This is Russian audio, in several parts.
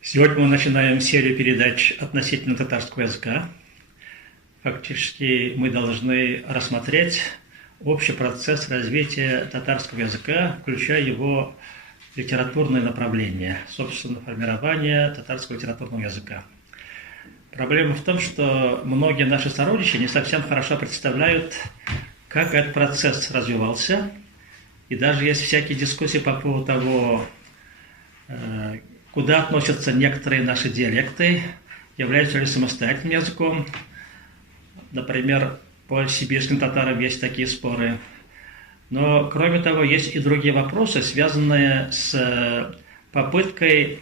Сегодня мы начинаем серию передач относительно татарского языка. Фактически мы должны рассмотреть общий процесс развития татарского языка, включая его литературное направление, собственно, формирование татарского литературного языка. Проблема в том, что многие наши сородичи не совсем хорошо представляют, как этот процесс развивался, и даже есть всякие дискуссии по поводу того, куда относятся некоторые наши диалекты, являются ли самостоятельным языком. Например, по сибирским татарам есть такие споры. Но, кроме того, есть и другие вопросы, связанные с попыткой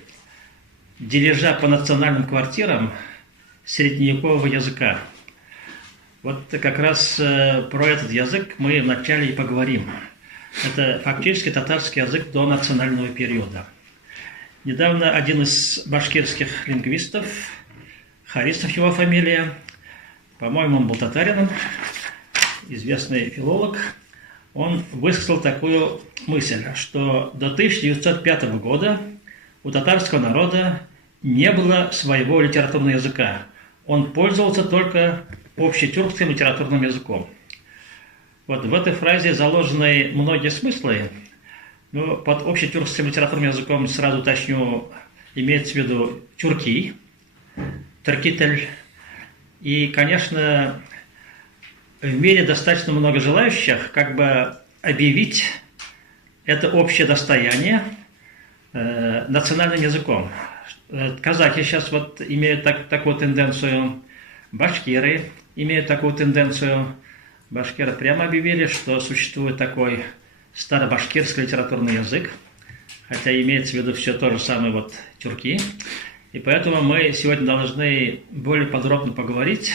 дележа по национальным квартирам средневекового языка. Вот как раз про этот язык мы вначале и поговорим. Это фактически татарский язык до национального периода. Недавно один из башкирских лингвистов, Харистов его фамилия, по-моему, он был татарином, известный филолог, он высказал такую мысль, что до 1905 года у татарского народа не было своего литературного языка. Он пользовался только общетюркским литературным языком. Вот в этой фразе заложены многие смыслы. Но под общетюркским литературным языком, сразу уточню, имеется в виду тюрки, теркитель. И, конечно, в мире достаточно много желающих как бы объявить это общее достояние национальным языком. Казахи сейчас вот имеют такую тенденцию, башкиры имеют такую тенденцию. Башкиры прямо объявили, что существует такой старобашкирский литературный язык, хотя имеется в виду все то же самое вот тюрки. И поэтому мы сегодня должны более подробно поговорить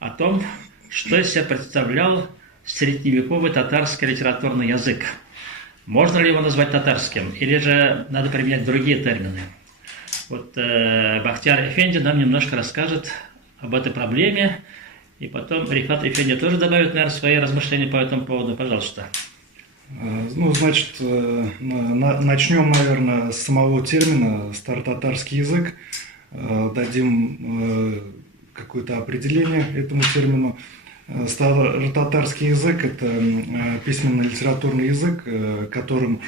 о том, что из себя представлял средневековый татарский литературный язык. Можно ли его назвать татарским, или же надо применять другие термины? Вот Бахтияр Эфенди нам немножко расскажет об этой проблеме, и потом Рифат Эфенди тоже добавит, наверное, свои размышления по этому поводу. Пожалуйста. Ну, значит, начнем, наверное, с самого термина «старотатарский язык». Дадим какое-то определение этому термину. Старотатарский язык – это письменно-литературный язык, которым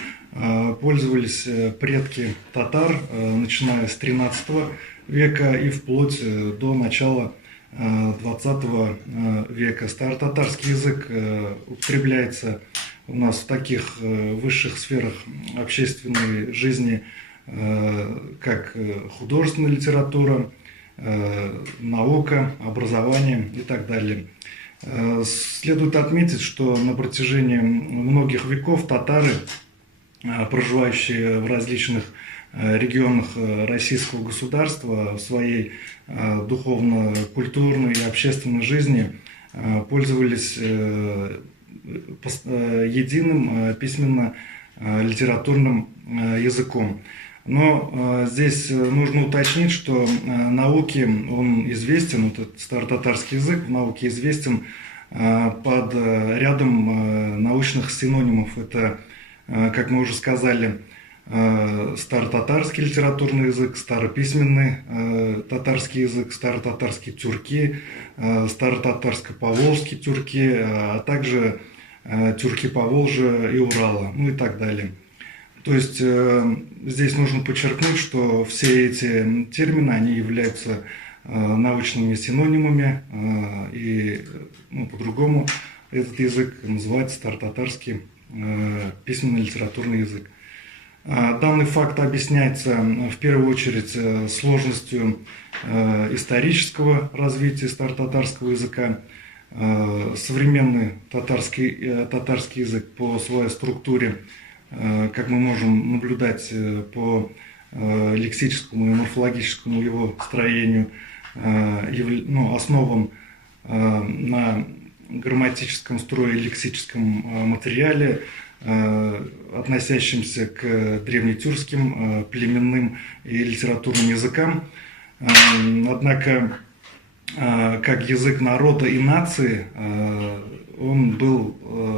пользовались предки татар, начиная с XIII века и вплоть до начала XX века. Старотатарский язык употребляется у нас в таких высших сферах общественной жизни, как художественная литература, наука, образование и так далее. Следует отметить, что на протяжении многих веков татары, проживающие в различных регионах российского государства, в своей духовно-культурной и общественной жизни пользовались единым письменно-литературным языком. Но здесь нужно уточнить, что науке он известен, вот этот старотатарский язык в науке известен под рядом научных синонимов. Это, как мы уже сказали, старотатарский литературный язык, старописьменный татарский язык, старотатарские тюрки, старотатарско-поволжские тюрки, а также тюрки Поволжья и Урала, ну и так далее. То есть здесь нужно подчеркнуть, что все эти термины, они являются научными синонимами, и по-другому этот язык называется старотатарский письменно-литературный язык. Данный факт объясняется в первую очередь сложностью исторического развития старотатарского языка. Современный татарский язык по своей структуре, как мы можем наблюдать по лексическому и морфологическому его строению, основан на грамматическом строе и лексическом материале, относящимся к древнетюркским племенным и литературным языкам. Однако, как язык народа и нации, он был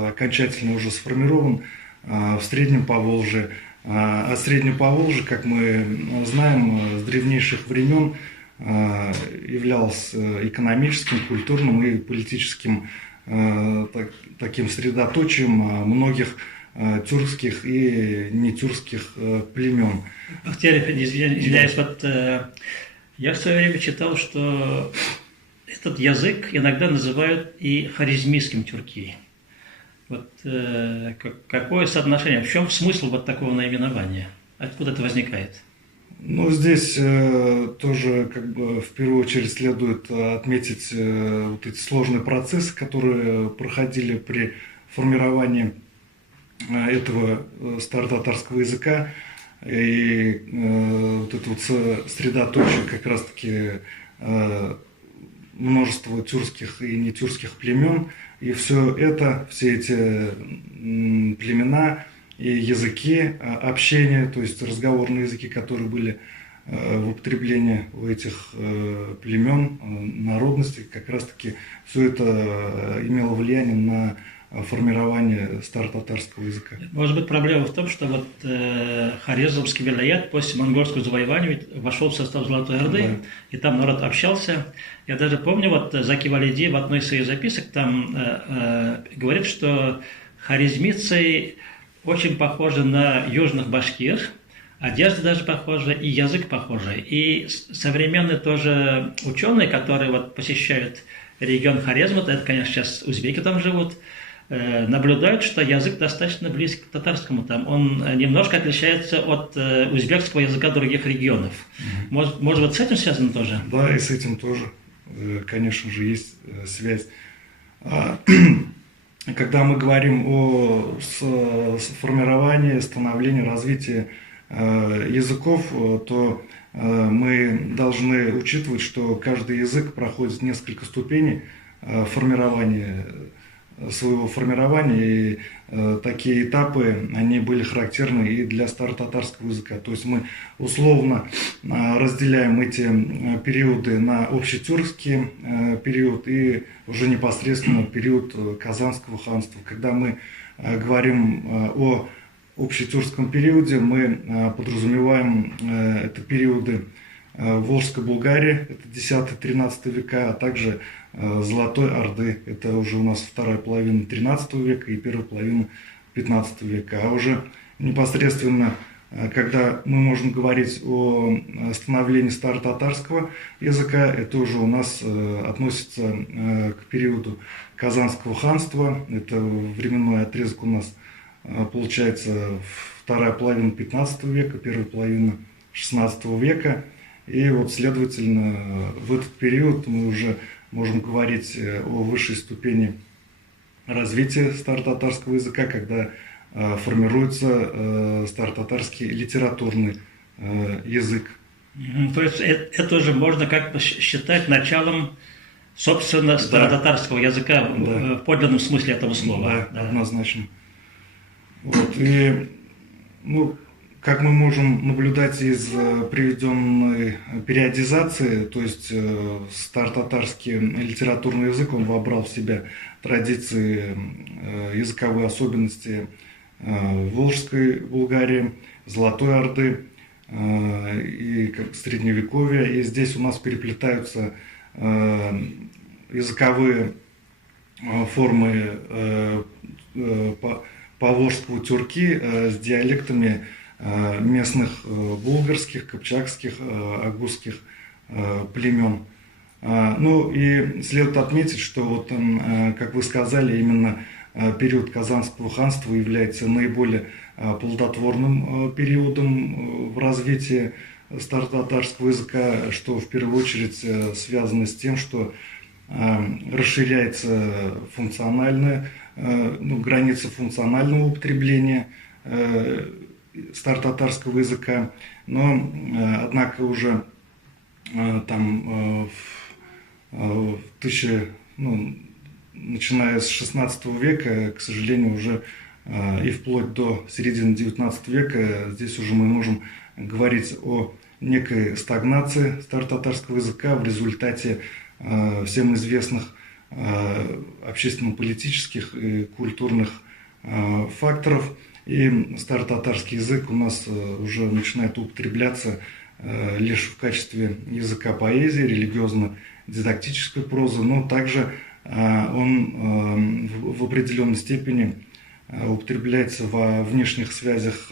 окончательно уже сформирован в Среднем Поволжье, А Среднее Поволжье, как мы знаем, с древнейших времен являлся экономическим, культурным и политическим таким средоточием многих тюркских и нетюркских племен. Извиняюсь, я в свое время читал, что этот язык иногда называют и харизмийским тюрки. Какое соотношение, в чем смысл такого наименования? Откуда это возникает? Ну, здесь тоже в первую очередь следует отметить эти сложные процессы, которые проходили при формировании этого старотатарского языка. И это средоточие как раз-таки множество тюркских и нетюркских племен. И все эти племена и языки общения, то есть разговорные языки, которые были в употреблении у этих племен, народностей, как раз-таки все это имело влияние на формирование старотатарского языка. Может быть, проблема в том, что Хорезмский вилаят после монгольского завоевания вошел в состав Золотой Орды, да. И там народ общался. Я даже помню, Заки Валиди в одной из своих записок там говорит, что хорезмийцы очень похожи на южных башкир, одежда даже похожа, и язык похожий. И современные тоже ученые, которые посещают регион Хорезма, это, конечно, сейчас узбеки там живут, наблюдают, что язык достаточно близок к татарскому. Там он немножко отличается от узбекского языка других регионов. Может с этим связано тоже? Да, и с этим тоже, конечно же, есть связь. Когда мы говорим о формировании, становлении, развитии языков, то мы должны учитывать, что каждый язык проходит несколько ступеней своего формирования, и такие этапы, они были характерны и для старотатарского языка. То есть мы условно разделяем эти периоды на общетюркский период и уже непосредственно период Казанского ханства. Когда мы говорим о общетюркском периоде, мы подразумеваем это периоды Волжской Булгарии, это 10-13 века, а также Золотой Орды, это уже у нас вторая половина 13 века и первая половина 15 века. А уже непосредственно, когда мы можем говорить о становлении старотатарского языка, это уже у нас относится к периоду Казанского ханства, это временной отрезок у нас получается вторая половина 15 века, первая половина 16 века. И следовательно, в этот период мы уже можем говорить о высшей ступени развития старотатарского языка, когда формируется старотатарский литературный язык. То есть это уже можно как-то считать началом, собственно, старотатарского языка в подлинном смысле этого слова. Да, однозначно. И, как мы можем наблюдать из приведенной периодизации, то есть старотатарский литературный язык, он вобрал в себя традиции, языковые особенности Волжской Булгарии, Золотой Орды и Средневековья. И здесь у нас переплетаются языковые формы поволжского тюрки с диалектами местных булгарских, кыпчакских, агузских племен. И следует отметить, что как вы сказали, именно период Казанского ханства является наиболее плодотворным периодом в развитии старотатарского языка, что в первую очередь связано с тем, что расширяется граница функционального употребления старотатарского языка, но однако уже начиная с 16 века, к сожалению, уже и вплоть до середины 19 века, здесь уже мы можем говорить о некой стагнации старотатарского языка в результате всем известных общественно-политических и культурных факторов. И старотатарский язык у нас уже начинает употребляться лишь в качестве языка поэзии, религиозно-дидактической прозы, но также он в определенной степени употребляется во внешних связях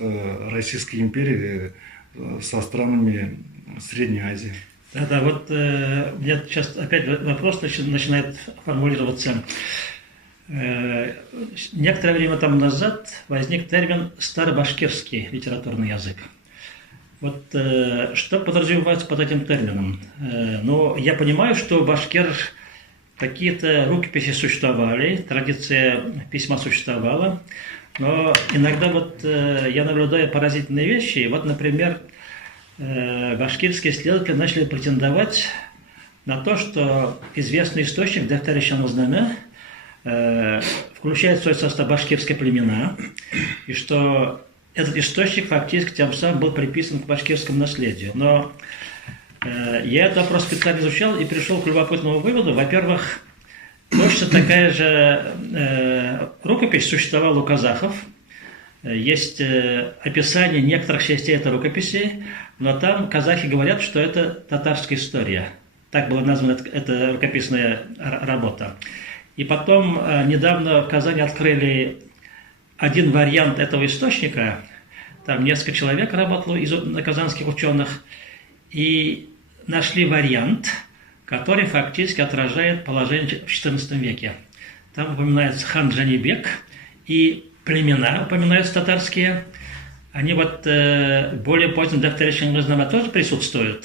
Российской империи со странами Средней Азии. Да, вот у меня сейчас опять вопрос начинает формулироваться. Некоторое время тому назад возник термин «старобашкирский литературный язык». Вот что подразумевается под этим термином? Ну, я понимаю, что у башкир какие-то рукописи существовали, традиция письма существовала, но иногда вот я наблюдаю поразительные вещи. Вот, например, башкирские исследователи начали претендовать на то, что известный источник «Дефтер Шамознаме» включает в свой состав башкирские племена, и что этот источник фактически тем самым был приписан к башкирскому наследию. Но я этот вопрос специально изучал и пришел к любопытному выводу. Во-первых, точно такая же рукопись существовала у казахов. Есть описание некоторых частей этой рукописи, но там казахи говорят, что это татарская история. Так была названа эта рукописная работа. И потом недавно в Казани открыли один вариант этого источника. Там несколько человек работало из казанских ученых. И нашли вариант, который фактически отражает положение в XIV веке. Там упоминается хан Джанибек, и племена упоминаются татарские. Они вот более позднем Дефтере Шамознаме тоже присутствуют,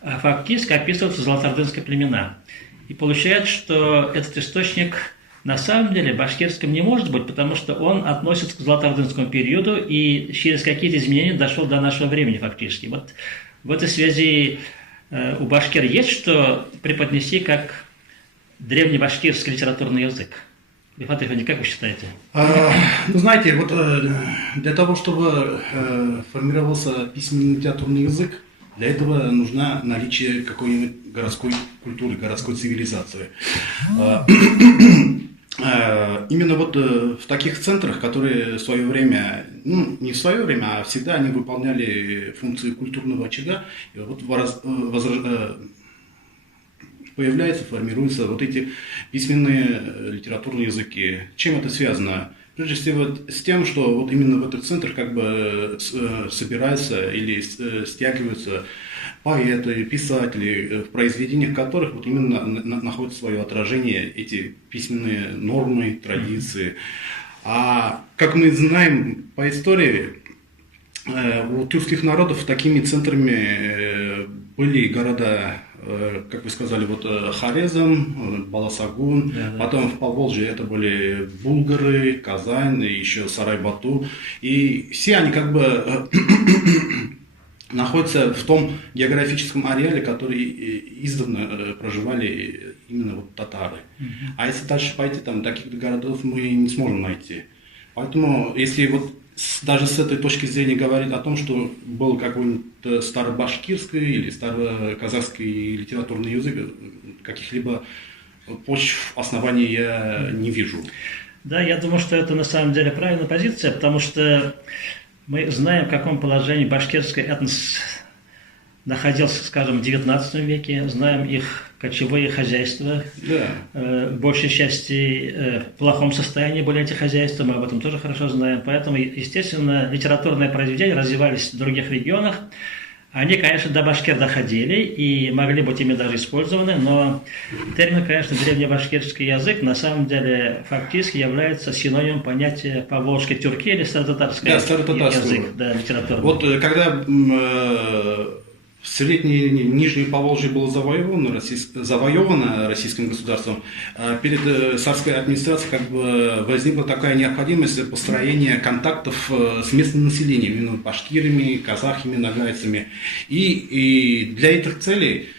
а фактически описываются золотоордынские племена. И получается, что этот источник на самом деле башкирским не может быть, потому что он относится к золотоордынскому периоду и через какие-то изменения дошел до нашего времени фактически. Вот в этой связи у башкир есть что преподнести как древнебашкирский литературный язык? Рифат Ифанди, как вы считаете? Ну, знаете, вот для того, чтобы формировался письменный литературный язык, для этого нужно наличие какой-нибудь городской культуры, городской цивилизации. Именно вот в таких центрах, которые в свое время, ну, не в свое время, а всегда они выполняли функции культурного очага, и вот появляются, формируются вот эти письменные литературные языки. Чем это связано? Прежде всего с тем, что вот именно в этих центрах как бы собираются или стягиваются поэты, писатели, в произведениях которых вот именно находят свое отражение эти письменные нормы, традиции. А как мы знаем по истории, у тюркских народов такими центрами были города, как вы сказали, вот Хорезм, Баласагун, потом в Поволжье это были Булгары, Казань, еще Сарай-Бату. И все они как бы находятся в том географическом ареале, который издавна проживали именно вот татары. А если дальше пойти, там таких городов мы не сможем найти. Поэтому, если вот даже с этой точки зрения говорить о том, что был какой-то старобашкирский или староказахский литературный язык, каких-либо почв, оснований я не вижу. Да, я думаю, что это на самом деле правильная позиция, потому что мы знаем, в каком положении башкирский этнос находился, скажем, в XIX веке, знаем их кочевые хозяйства. В большей части в плохом состоянии были эти хозяйства, мы об этом тоже хорошо знаем. Поэтому, естественно, литературные произведения развивались в других регионах. Они, конечно, до башкир доходили и могли быть ими даже использованы, но термин, конечно, древнебашкирский язык на самом деле фактически является синонимом понятия поволжской тюрки или старотатарский язык, да, литературный. Вот когда Среднее и Нижнее Поволжье было завоевано российским государством, перед царской администрацией как бы возникла такая необходимость построения контактов с местным населением, именно башкирами, казахами, нагайцами. И для этих целей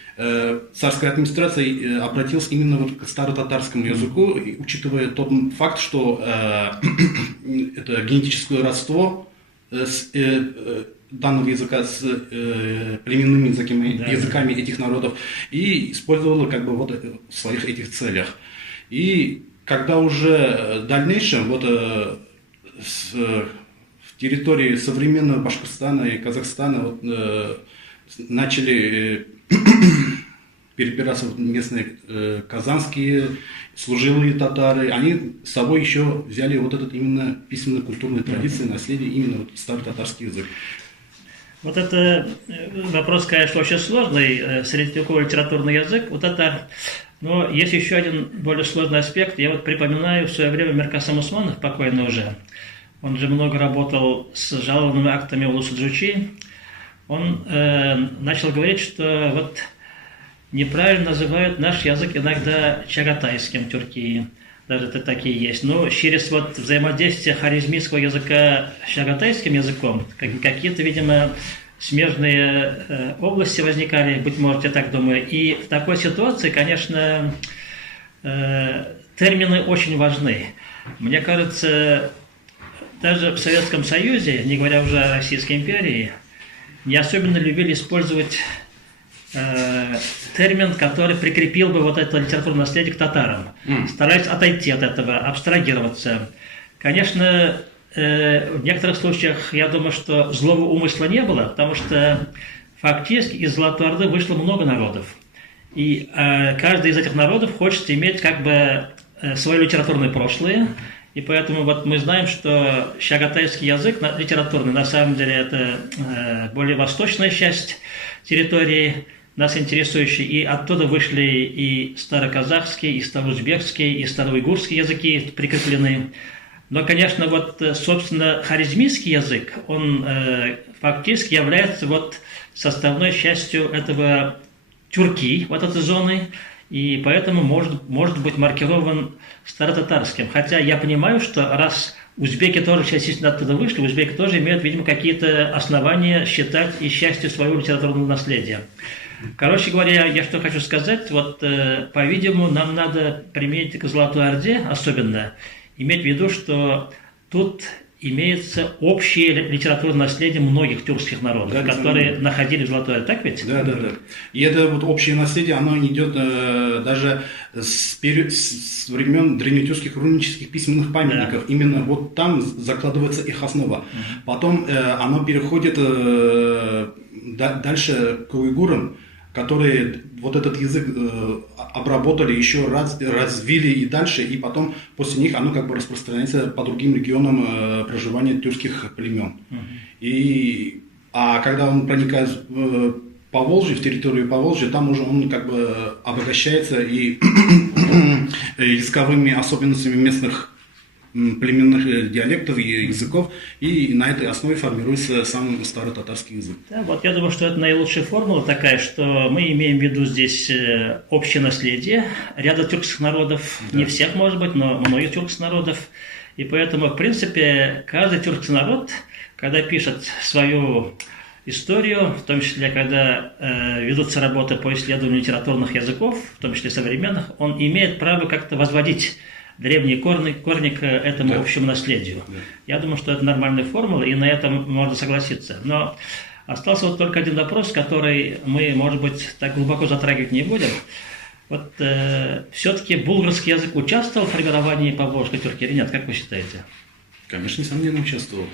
царская администрация обратилась именно вот к старотатарскому языку, учитывая тот факт, что это генетическое родство данного языка с племенными языками этих народов, и использовала как бы вот в своих этих целях. И когда уже в дальнейшем, вот в территории современного Башкортостана и Казахстана вот, начали перебираться местные казанские служилые татары, они с собой еще взяли вот этот именно письменно-культурные традиции, наследие, именно вот старый татарский язык. Вот это вопрос, конечно, очень сложный, средневековый литературный язык. Вот это, но есть еще один более сложный аспект. Я вот припоминаю в свое время Миркасым Усманов, покойный уже. Он же много работал с жалобными актами Улус-Джучи. Он начал говорить, что вот неправильно называют наш язык иногда чагатайским, тюрки. Даже это такие есть. Но через вот взаимодействие харизмийского языка с чагатайским языком какие-то, видимо, смежные области возникали, быть может, я так думаю. И в такой ситуации, конечно, термины очень важны. Мне кажется, даже в Советском Союзе, не говоря уже о Российской империи, не особенно любили использовать термин, который прикрепил бы вот это литературное наследие к татарам, стараясь отойти от этого, абстрагироваться. Конечно, в некоторых случаях я думаю, что злого умысла не было, потому что фактически из Золотой Орды вышло много народов. И каждый из этих народов хочет иметь как бы свое литературное прошлое. И поэтому вот мы знаем, что чагатайский язык литературный, на самом деле это более восточная часть территории, нас интересующие, и оттуда вышли и староказахские, и староузбекские, и староуйгурские языки прикреплены. Но, конечно, вот, собственно, харизмийский язык, он фактически является вот составной частью этого тюрки, вот этой зоны, и поэтому может быть маркирован старотатарским. Хотя я понимаю, что раз узбеки тоже частично оттуда вышли, узбеки тоже имеют, видимо, какие-то основания считать и частью своего литературного наследия. Короче говоря, я что хочу сказать, вот, по-видимому, нам надо применить к Золотой Орде особенно, иметь в виду, что тут имеется общее литературное наследие многих тюркских народов, да, которые находились в Золотой Орде. Так ведь? Да. И это вот общее наследие, оно идет даже с времен древнетюркских рунических письменных памятников. Да. Именно вот там закладывается их основа. Потом оно переходит дальше к уйгурам, которые вот этот язык обработали, еще раз развили и дальше, и потом после них оно как бы распространяется по другим регионам проживания тюркских племен. А когда он проникает по Волжье, в территорию Поволжья, там уже он как бы обогащается и языковыми особенностями местных племенных диалектов и языков, и на этой основе формируется сам старо-татарский язык. Да, вот я думаю, что это наилучшая формула такая, что мы имеем в виду здесь общее наследие ряда тюркских народов, да. Не всех, может быть, но многих тюркских народов, и поэтому, в принципе, каждый тюркский народ, когда пишет свою историю, в том числе, когда ведутся работы по исследованию литературных языков, в том числе современных, он имеет право как-то возводить древние корни к этому общему наследию. Да. Я думаю, что это нормальная формула, и на этом можно согласиться. Но остался вот только один вопрос, который мы, может быть, так глубоко затрагивать не будем. Вот все-таки булгарский язык участвовал в формировании поволжской тюрки или нет? Как вы считаете? Конечно, несомненно, участвовал.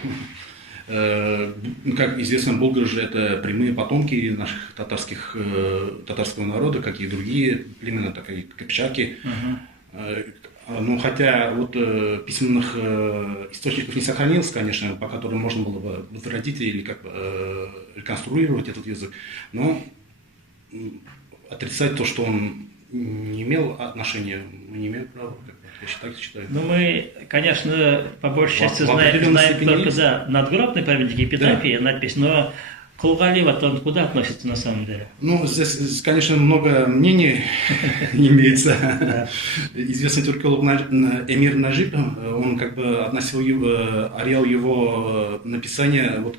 Как известно, болгары же это прямые потомки наших татарского народа, как и другие племена, так и кыпчаки. Ну, хотя вот письменных источников не сохранилось, конечно, по которым можно было бы возродить или как бы реконструировать этот язык, но отрицать то, что он не имел отношения, мы не имеем права, я так считаю. Ну, мы, конечно, по большей части знаем только надгробные памятники, эпитафии, надпись, но Кулгали, вот он куда относится на самом деле? Ну, здесь, конечно, много мнений имеется. Известный турколог Эмир Нажиб, он как бы относил ареал его написания вот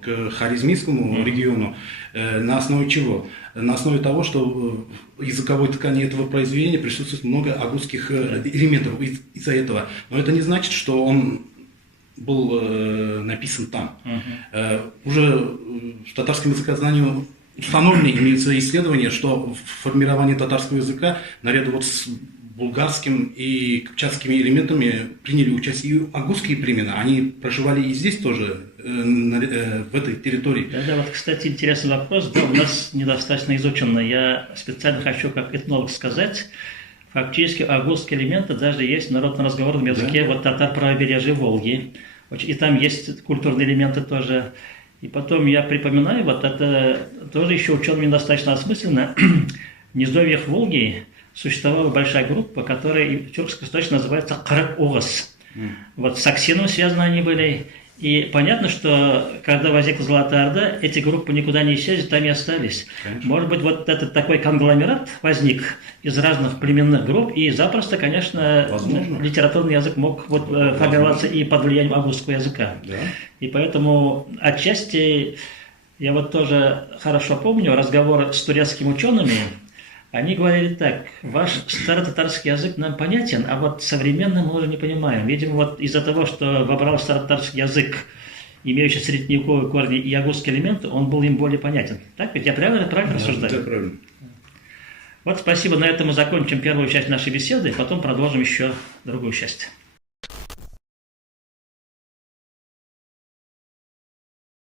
к харизмийскому региону. На основе чего? На основе того, что в языковой ткани этого произведения присутствует много агутских элементов из-за этого. Но это не значит, что он был написан там. Уже в татарском языкознании установлены имеются исследования, что формирование татарского языка наряду вот с булгарским и кыпчакскими элементами приняли участие и агузские племена. Они проживали и здесь тоже, в этой территории. Да, вот, кстати, интересный вопрос. Да, у нас недостаточно изучено. Я специально хочу, как этнолог, сказать, фактически агузские элементы даже есть в народном разговорном языке, да? Вот татар правобережья Волги. И там есть культурные элементы тоже. И потом я припоминаю, вот это тоже еще учеными достаточно осмысленно. В низовьях Волги существовала большая группа, которая в тюркском источнике называется Карак-Угас. Вот с Аксином связаны они были. И понятно, что когда возникла Золотая Орда, эти группы никуда не исчезли, там и остались. Конечно. Может быть, вот этот такой конгломерат возник из разных племенных групп, и запросто, конечно, возможно, литературный язык мог вот формироваться и под влиянием агузского языка. Да. И поэтому отчасти я вот тоже хорошо помню разговоры с турецкими учеными. Они говорили так: ваш старотатарский язык нам понятен, а вот современный мы уже не понимаем. Видимо, вот из-за того, что вобрал старотатарский язык, имеющий средневековые корни и агузские элементы, он был им более понятен. Так ведь я правильно рассуждаю? Да, правильно. Вот спасибо, на этом мы закончим первую часть нашей беседы, потом продолжим еще другую часть.